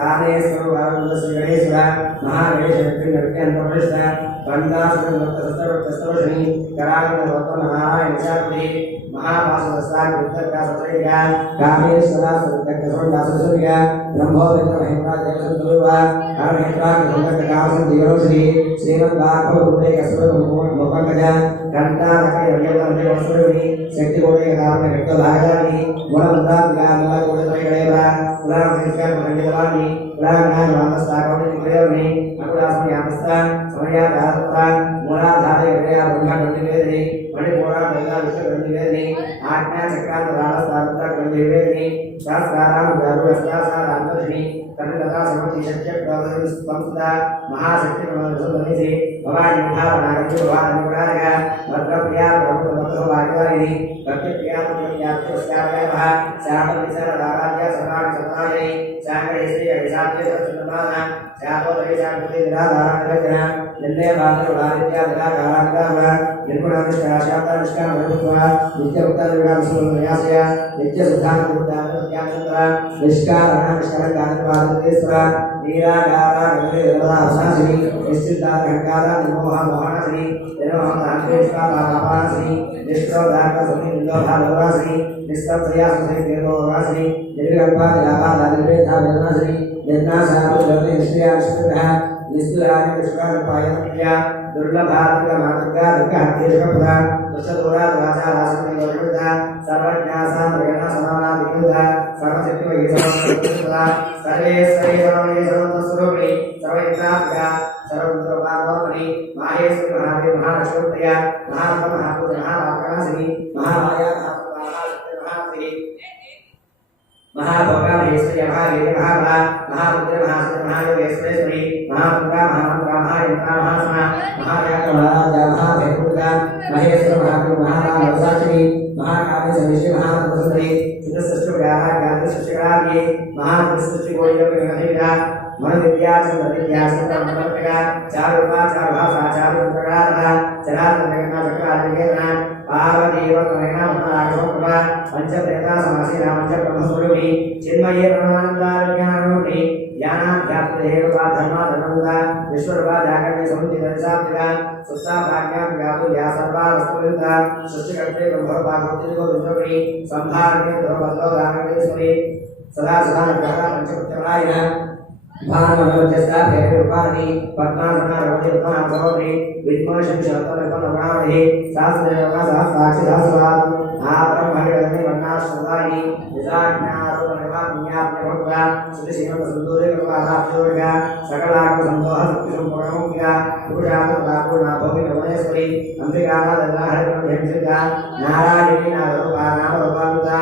कामेश्वर गणेश्वर महागणेश पंडाशनी नारायण कामेश्वर ब्रह्मो श्री श्रीमद्भागवते शक्ति महाशक्ति भवानी सदा सदा पंचपुत्राय भानुमनोजस्ता भेरुपानि पद्मासना रवतिर्मा भवति विद्मोषं शतनपनवामहे शास्त्रयोगा साक्षि शास्त्रात् आब्रह्मणि वन्नाश्रदानि विदाज्ञारोपणवाम्याप्यभक्ता सुदिशिवं सुन्दरे कृपादाप्योगा सकलाक संतोष सुखसंपूर्णमुख्या पुरुषार्थदापूर्णा भवति नमोनेश्वरी अंबिकानादल्लाहरिब्रह्मण्यंसिका नारायणी नामरूपा नामरूपानुता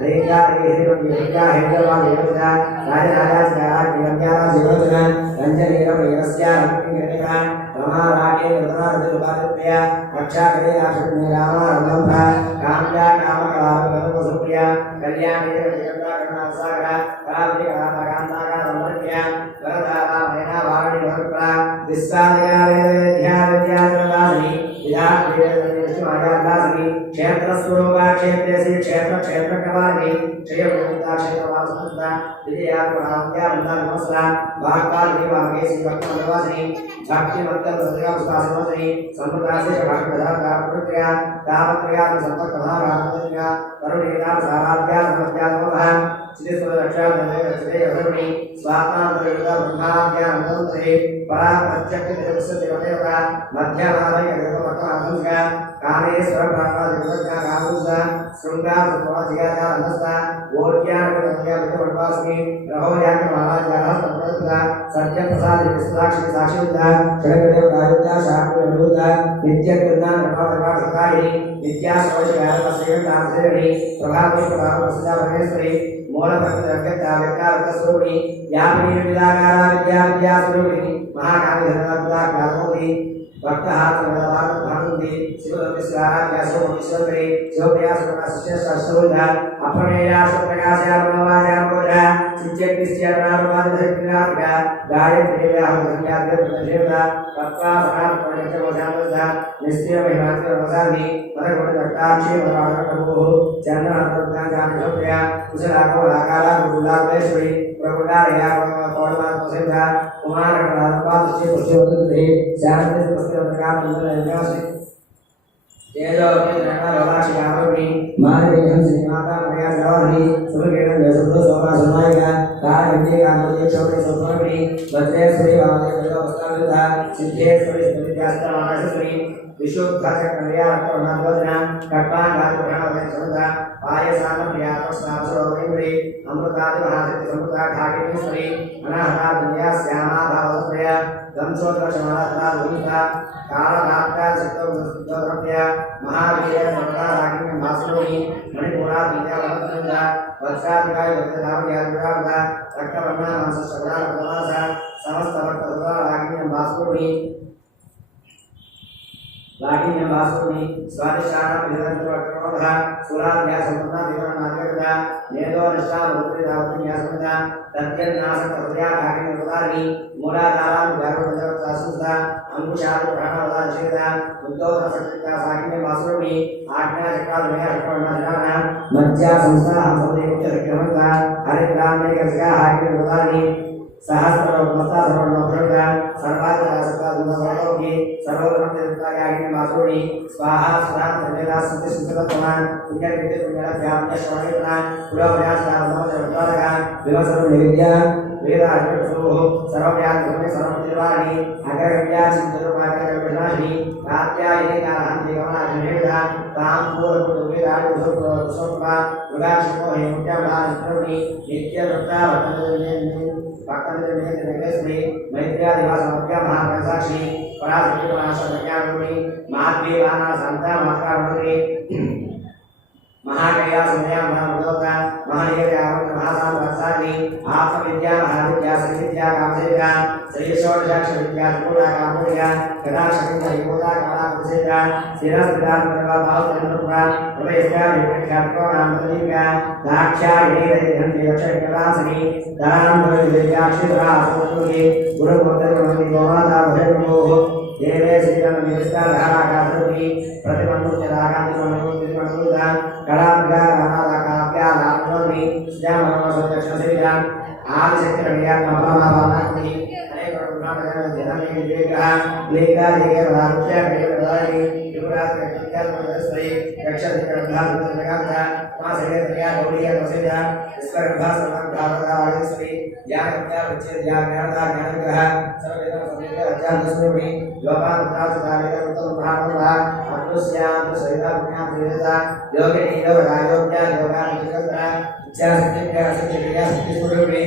हरेका हरेका हेदवा देवता राजराजा ज्ञाना जीवतना रंजनेरम यस्या रंजनेरम रमारागे रतनारजोपादप्रिया रक्षा करे आशुने रामा रमंभा काम्या कामकलापगणोसुप्रिया कल्याणे जगन्नाथ करुणासागरा काव्य कांताका समर्प्या वरदाता मैना वाणी भक्ता विस्तादया वेद्याद्यादासि विधात्रियमायादासि क्षेत्र स्वरूपा क्षेत्रेसि क्षेत्र क्षेत्र कवानि क्षयमुक्ता क्षेत्रवासुता विजया प्रणाम्या नमस्कार वाक्पाल देवामेसि भक्तमवासि भक्ति मत्तम सदया उपासनसि संप्रदायसे भागवता प्रक्रिया तावत्रया संपत्तमहारामत्या करुणेना साराध्या समत्या नमः श्री सुरक्षा नमः अरुणि स्वात्मान्तरयुता ब्रह्माद्या नमोते पराप्रत्यक्ष देवदेवता मध्यमालय देवपटमानुष्का कामेश्वर ब्रह्मदेवता कामुसा शृंगार सुवाजियाता अनस्ता ओर्ज्ञान विद्या विद्यावास्मि रहोयाक महाराजा संप्रदा सत्य प्रसाद विश्वाक्षी साक्षिता जगदेव राजुता शाक्य अनुता नित्य ज्ञान प्रभाव सकाई विद्या सौशयाल सेवता सेवनी प्रभावी प्रभाव प्रसिद्ध महेश्वरी मूल भक्त व्यक्ता व्यक्ता स्वरूपिणी यामिनी विदाकारा विद्या विद्या स्वरूपिणी महाकाली धनवता कामोदी भक्त हाथ में भानुदी शिवदत्त स्वाराज्ञा सोमेश्वरी शिवप्रिया सोमशिष्य ससुदा अपने या प्रकाश या मनोवाचा बोधा सुचेतिश्चरणार्वादिशक्तिरात्या गायत्रीव्याहृतज्ञाद्यप्रतिदेवता तत्त्वासनात्मनित्यवशानुसा निश्चयमहिमान्तिरवसामि मदगुणदत्ताक्षी मदराणप्रभुः चन्द्रहन्तरुद्धाञ्चान्यसोप्रिया कुशलाकोलाकालाकुलाग्रेश्वरी प्रकुलारया कौडमात्मसिद्धा कुमारकलात्पादश्ची पुष्यवतुभिः शान्तिस्पस्तिरत्रकामन्दलयज्ञासि तेजोपितरणललाक्षिकामरुणि मानवेहं श्रीमाता मया जवाहरी सुभगेण देशुद्धो सोमा सुनायिका कारण्येकामोदेक्षोपरि सोपमणि वज्रेश्वरी वामदेवस्ताविधा सिद्धेश्वरी स्मृतिव्यास्तमानसेश्वरी विशुद्धचक्रमया रक्तवर्णाध्वजना कट्वाङ्गादिप्राणवदनसमुद्रा पायसामप्रियात्मस्नापसरोवरिमुरि अमृतादिमहाशक्तिसमुद्रा ढाकिनीश्वरी अनाहताद्विन्या श्यामा भावसत्रया गंसोत्कर्षमालात्रा कालदात्रा चित्तोद्रव्य महावीर सर्वदाराकिनी भास्करोणि मणिपुरा विद्यावनंदा वज्राधिकाय वज्रधामयादिरावदा रक्तवर्णा मांसश्रवणा रक्तवासा समस्त रक्तदाराकिनी भास्करोणि लाकिनी भास्करोणि स्वादिष्टाना विदंतवर्तनोधा सुराध्या संपन्ना विवरणार्कदा नेदो निष्ठा वृत्तिदावत्या संपदा तद्यन्नासक्तहृदया लाकिनी उदारी मूलाधारां गर्भवदवतासुदा अंकुशादि प्राणवदाशेदा उद्धोधसक्ता साकिनी भास्करोणि आज्ञा चक्रालया रक्तवर्णा मज्जा संस्था हमसदेवत्य रक्तवर्णा हरिग्रामे गस्या हाकिनी उदारी सहस्रवत्मता सर्वणोभृता सर्वात्मरासक्ता गुणवलोकी सर्वधर्मदेवतायागिनी भास्करोणि स्वाहा स्वाहा निर्मला सत्य सुन्दरतमान पुण्यकृति पुण्यलभ्याम्य श्रवणेतना पुरवयास्तावनोदरत्वारका विवसर्वनिविद्या वेदार्पणसोः सर्वव्याधि सर्वनिर्वाणी अग्रगम्या चिन्तरूपाकरविनाशिनी कात्यायिनी कालान्ति गमनाधिनेता तां पूर्ववेदादिसोपा मृगाक्षिपो हेमुट्यामलानित्रोणि नित्यदत्ता भक्तनिर्णयनिर्णयश्री मैत्र्यादिवासमभ्या महाप्रसाक्षी पराशक्तिपराशक्त्यारुणि माध्वीवाना सन्ता मात्रारुणि महाकया संध्या महामुदोता महायज्ञावत महासामवर्षादि आत्मविद्या महाविद्या श्रीविद्या कामसेका श्रीषोडशाक्ष विद्या त्रिपुरा कामोदिका कदाशक्ति योदा काला कुसेका शिरस्विदान भावचन्द्रपुरा प्रवेशका विख्यातो नामदीका दाक्षायणी रहितन्ति यक्षकलासनि दानंदविद्याक्षिरा असोतुगे गुरुवर्धनमति गोमाता भजनमोह देवे श्रीरमनिष्ठा धाराकासुनि प्रतिमन्मुच्यदाकान्तिमन्मुच्यदा कलाभ्यानादाकाभ्यानात्मनि श्यामनमसत्यक्षसेविदा आदिशक्तिरव्यात्मभावानात्मनि अनेकरुणामजनजनमेविवेकः लेकादेवरारुच्यमेवदानि युवराजकट्टित्यात्मजस्वै रक्षधिकरन्धारुद्रकान्ता मासगेतया गौरीया वसेदा ईश्वरभासमग्धावदावागेश्वरी ज्ञानज्ञा विच्छेद्या ज्ञानदा ज्ञानग्रह सर्ववेदं समेत्य अध्यात्मस्वरूपिणी योगानुप्रासुतावेदमुत्तमभावदा अत्रुस्यान्तुसहिता पुण्यात्रिवेदा योगिनी योगायोग्या योगानुजगत्रा इच्छाशक्तिभ्यः शक्तिभ्यः शक्तिस्वरूपिणी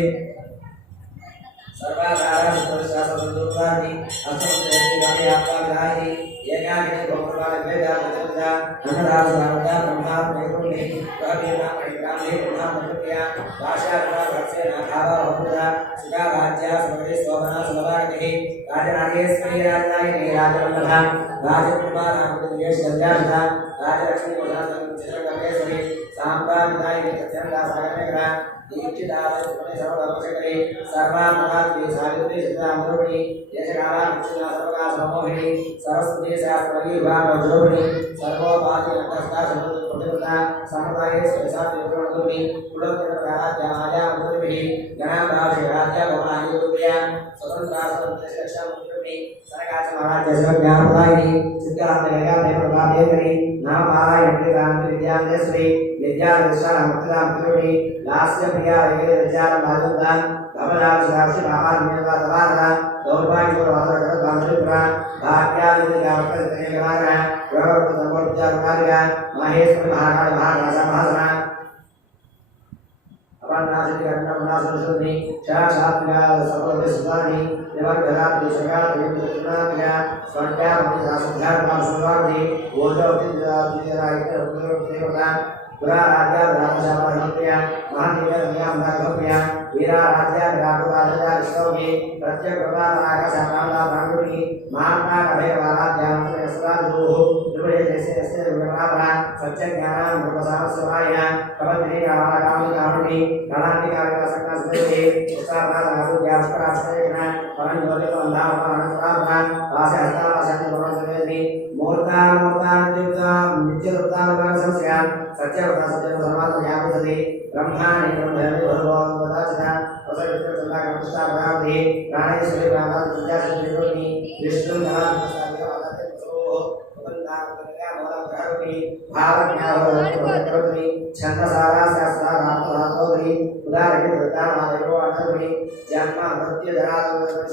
सर्वाधारा सुपरिशासनदुर्गानि असंस्कृतिगानि आत्माविधानि येनानि भगवान् वेदान्तदा अन्नदासुरावदा ब्रह्मात्मैकुण्डे कविना परिग्रामे ब्रह्ममन्त्रया भाषार्था भक्सेना भावा भवदा सुखा राज्या समरे शोभना सुलभानिः राजराजेश्वरी राजनायिनी राजवल्लभा राजकुमार रामदेवेश गंजाधा राजलक्ष्मी प्रसाद चित्रकमेश्वरी सांबा विदायिनी सत्यनदा सागरमेघा दीक्षितावसुपति सर्वधर्मशकरे सर्वात्मनात्मि सावित्री सिद्धामरुणि यशकाला दक्षिणा सर्वका समोहिनी सरस्वती शास्त्रवली विभागवज्रोहिणी सर्वोपाधिनन्तस्था समुद्रप्रतिपदा समवाये स्वसाति विप्रणुमि कुलत्रराज्या आया मुद्रिभिः गणाभाषिराज्या भवायुर्या स्वतन्त्रासवन्तश्रक्षामुद्रिभिः सरकाच महाराज सर्वज्ञानप्रदायिनी सिद्धार्थलेखा देवप्रभादेवरी नामपारायणकृतान्ति विद्यालयश्री विद्यालयशालामुक्तिदामुद्रिभिः लास्य प्रिया रेगे विद्यालय भाजनदान कमलाल सुधाक्षी भावान मेवा तवारा दौर्भाग्य और वादर जगत बांधुपुरा भाग्यादि गावकर तेगलारा प्रवर्त नमोद्या रुमालिया महेश्वर महाकाल महाराजा महासना अपन्नासिक अन्नपन्नासुरसुनि शासात्मिका सर्वोदय सुधानि निवर्धना दिशगा देवदुनामिया स्वर्गा मुनिदासुधार भासुवादि ओजोति दिराइते देवता पुरा राजा रामशाला भक्तिया महादेव नियमदा भक्तिया वीरा राजा राघवाजा विष्णुगे प्रत्येक प्रभा आकाश आनंदा भांगुनी महात्मा कभे वाला ज्ञान से सदा रूह त्रिपुरे जैसे यस्य विवरणा सत्य ज्ञान प्रसारसहाय कवत्रि कामकामि कालानि कालिका संकासदेहि उसारादासु व्यासराश्रयेण परञ्ज्योतिर्वन्दावनप्रार्थना वासहस्तावासति भवन्ति मूर्ता नित्यरुक्तानुगानसंस्या सत्यवता सत्यसर्वात्मयापसति ब्रह्माणि ब्रह्मणि भगवान् वदाचना वसवित्रचन्द्राकर्मस्ताभ्रान्ति प्राणेश्वरि प्राणादित्यासति विष्णु भावज्ञावति छन्दसारा शास्त्रार्थार्थोदि उदाहरणे वृत्तानादयो अर्थोदि जन्म मृत्यु जरा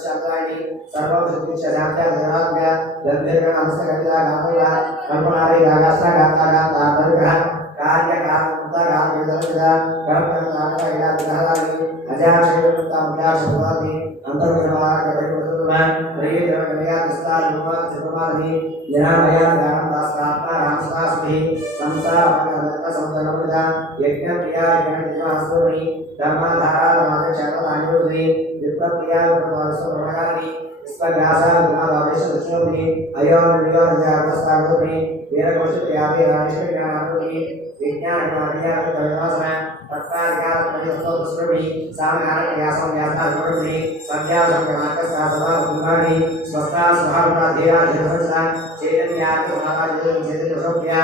शब्दानि सर्वं सुकृत्य साध्याध्यात्म्य लभ्येन अंशकविता गामया कल्पनादि रागास्ता गाता गाता कार्य कामता गामयदविदा कर्मनामका इलादहलानि अजाशयुक्ता मुद्राशुभाति अंतर्विभागकटकुतुमा प्रियजनकमया विस्तारुमा चित्रमादि जनामया दानं दास्तात्मा रामस्तास्मि संसारमगत संतनमुदा यज्ञप्रिया यज्ञनिवासोनि धर्मधारामादचरणायुधि विप्लप्रिया उपवासोरणकारि स्पगासा विमावेश दक्षोनि अयोनियो जागस्तागोनि वीरकोशत्यापि रामेश्वरज्ञानानि विज्ञानमार्या कविवासना तत्कार्यात्मयस्तोत्रस्मि सामगानव्यासं व्यासाधर्मि संध्यासंगमाकस्तासदा उन्मानि स्वस्ता स्वभावनाधेया धर्मसा चैतन्यात्मनारायण चैतन्यसोप्या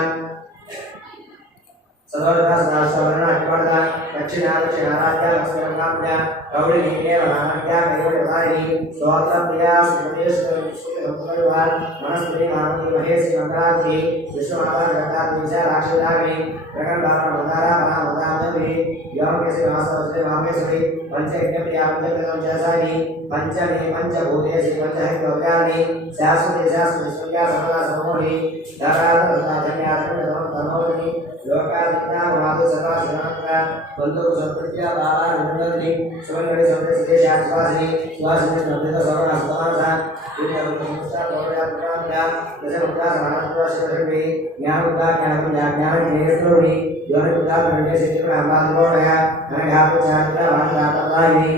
सदोदासनाशवरना अटिवर्ता दक्षिणादक्षिणाराध्या लक्ष्मीरंगाप्या गौरीनीके वरानक्या कैवल्यधारिणी स्तोत्रप्रिया सुदेशसुदेशसंस्कृतवान् मनस्पति मानवी महेशी मंगलावती विश्वमाता जगदात्मीचा राक्षिताग्नि प्रकटबाला मंदारा मना मंदानवी योम केसि वासवस्ते वामेश्वरी पंचयज्ञप्रिया पंचकृतं जयसायिनी पंचमे पंचभूतेषु पंचहरिद्रव्याणि शाश्वते शाश्वते सूर्या सर्वदा सर्वोहि धराधरताधन्याधर्मधर्मं तनोति लोकादित्या वादो सदा शिवनक्रा बंधु सत्प्रिया बाला निमलनि सुमंगली संदेशे शाश्वासिनी सुवासिनी नंदिता सर्वदा सुदासा दुनिया रूपमुष्टा गौरया पुराणया दशमुद्रा समानत्वा शिवशक्ति ज्ञानमुद्रा ज्ञानज्ञानज्ञेश्वरी योनिमुद्रा निर्णय सिद्धिपर अम्बादिगौरया अनघापचारिता वाणिदातलायिनी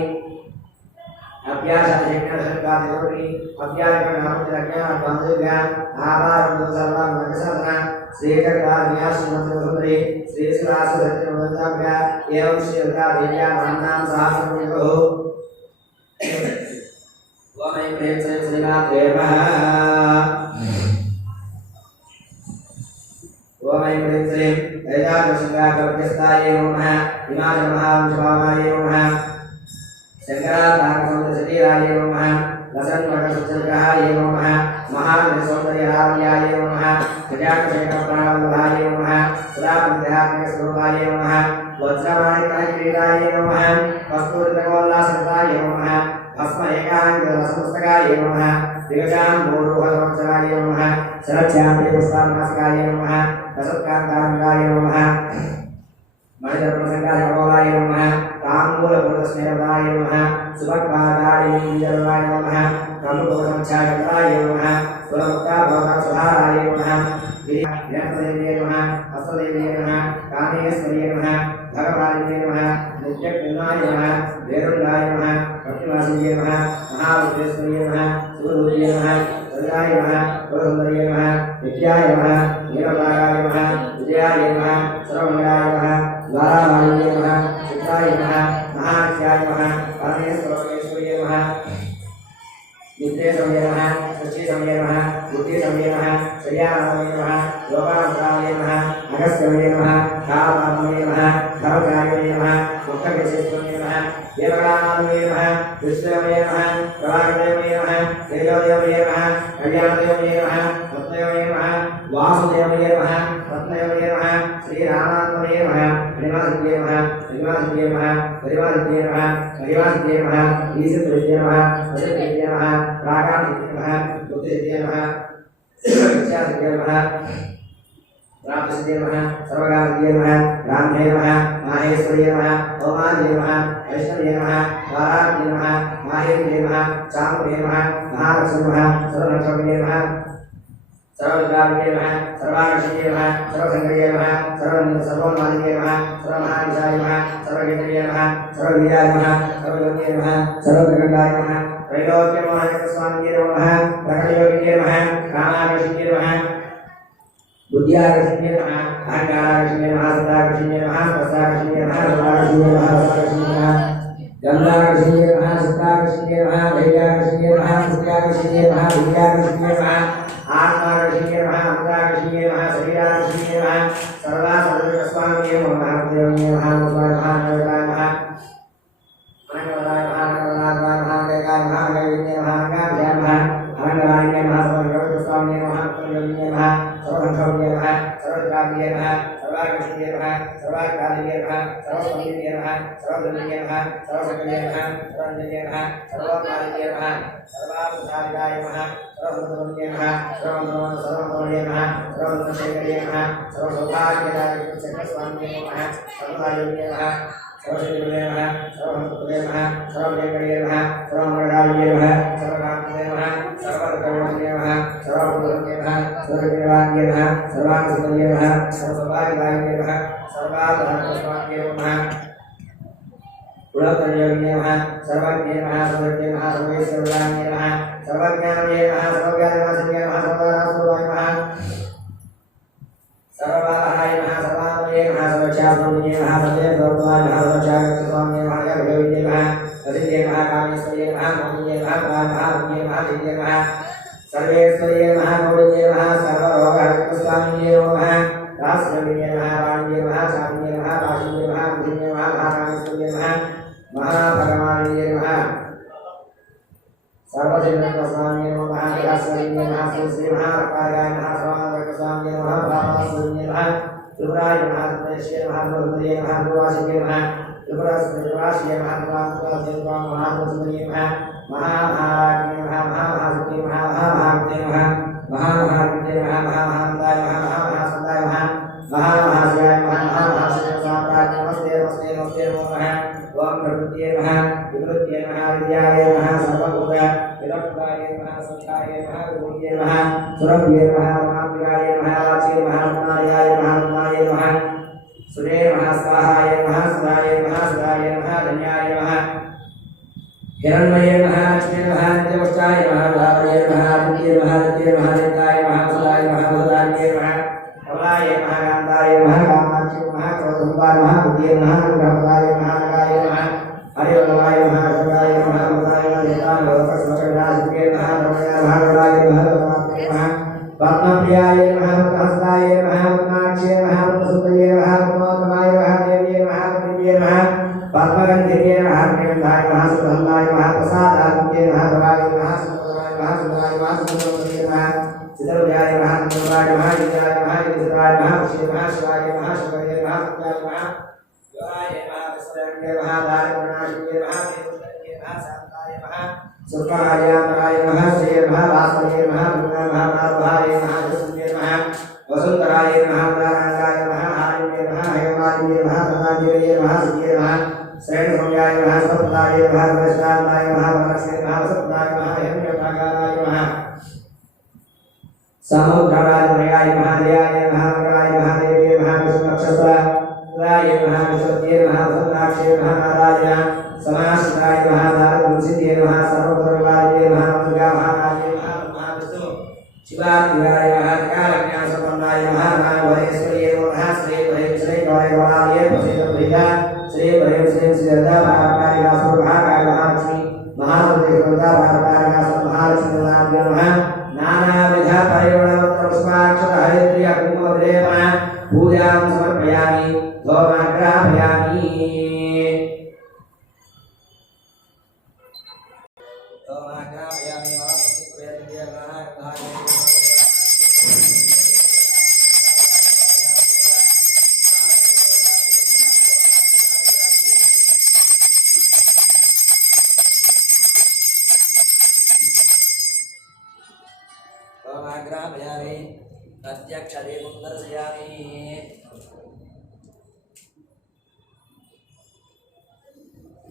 अभ्यासज्ञानशक्तियोनि अभ्यासज्ञानज्ञानबान्धव्या आभारं श्रीचक्रान्यासुमन्त्रे श्रीशिवासुरत्नवन्दाभ्या एवं श्रीलङ्कादेव्या नाम्नां सहस्रमुनिभो वमै प्रेम श्रीनाथे नमः वमै प्रेम श्री दैताजशङ्कराभ्यस्ताय नमः हिमाचलमहावंशभावाय नमः शंकराचार्यसौन्दर्यशरीराय नमः लसन्वर्णसुचन्द्रहाय नमः महाविसौन्दर्यहार्याय नमः गजाकशेखरप्राणवल्लभाय नमः सुरापन्ध्यात्मकस्वरूपाय नमः वज्रमाणिक्यकिरीटाय नमः कस्तूरितकमलासनताय नमः भस्मैकाङ्गरसपुस्तकाय नमः दिगजाम्बोरुहवंशकाय नमः शरच्छाम्बुपुष्पान्नासिकाय नमः रसत्कान्तारङ्गाय नमः मणिधर्मसङ्काशकमलाय नमः ताम्बूलपुरस्मेरवाय नमः सुभक्पादाय नमः प्रमुखसंख्यागताय नमः सुरमुक्ताभवसुधाराय नमः गिरिदेव्यै नमः हस्तदेव्यै नमः कामेश्वर्यै नमः भगवानिन्यै नमः नित्यकृष्णाय नमः वेरुण्डाय नमः प्रतिमासिन्यै नमः महाविश्वेश्वर्यै नमः सुररूप्यै नमः सविताय नमः पुरसुन्दर्यै नमः नित्याय नमः नीलभागाय नमः विजयाय नमः सर्वमङ्गलाय नमः द्वारामालिन्यै नमः चित्राय नमः महाख्याय नमः परमेश्वरेश्वर्यै नमः नित्यसमये नमः सच्चिसमये नमः बुद्धिसमये नमः शय्यासमये नमः लोकासमये नमः अगस्त्यमये नमः कालपालमये नमः धर्मकार्यमये नमः मुक्तकेशेश्वरये नमः देवगणामये नमः विष्णुमये नमः प्रभाकरमये नमः तेजोदेवमये नमः कल्याणदेवमये नमः रत्नमये नमः वासुदेवमये नमः रत्नमये नमः श्रीरामात्मने नमः हरिवासिद्ये नमः हरिवासिद्ये नमः हरिवासिद्ये नमः हरिवासिद्ये नमः ईशद्विद्ये नमः वशिद्विद्ये नमः प्राकाशिद्ये नमः बुद्धिसिद्ये नमः विद्यासिद्ये नमः प्राप्तसिद्ये नमः सर्वकालसिद्ये नमः ब्राह्मणे नमः माहेश्वर्ये नमः ओमादिये नमः वैष्णवे नमः वाराह्ये नमः माहेन्द्रे नमः चामुण्डे नमः महालक्ष्मी नमः सर्वलक्ष्मी नमः सर्वविद्याविद्ये नमः सर्वाकर्षिये नमः सर्वसंग्रहे नमः सर्वोन्मादिये नमः सर्वमहाविशाय नमः सर्वगीतये नमः सर्ववीर्याय नमः सर्वयोगे नमः सर्वप्रकटाय नमः त्रैलोक्यमोहनस्वामिये नमः प्रकटयोगिये नमः कामाकर्षिये नमः बुद्धियाकर्षण्ये नमः अहंकाराकर्षण्ये नमः सदाकर्षण्ये नमः स्पर्शाकर्षण्ये नमः रसाकर्षण्ये नमः रसाकर्षण्ये नमः गन्धाकर्षण्ये नमः चित्ताकर्षण्ये नमः धैर्याकर्षण्ये नमः सत्याकर्षण्ये नमः विद्याकर्षण्ये नमः आत्माकर्षण्ये नमः अमृताकर्षण्ये नमः शरीराकर्षण्ये नमः सर्वा सर्वस्वामिये नमः देवये नमः नमः नमः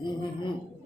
Mm-hmm.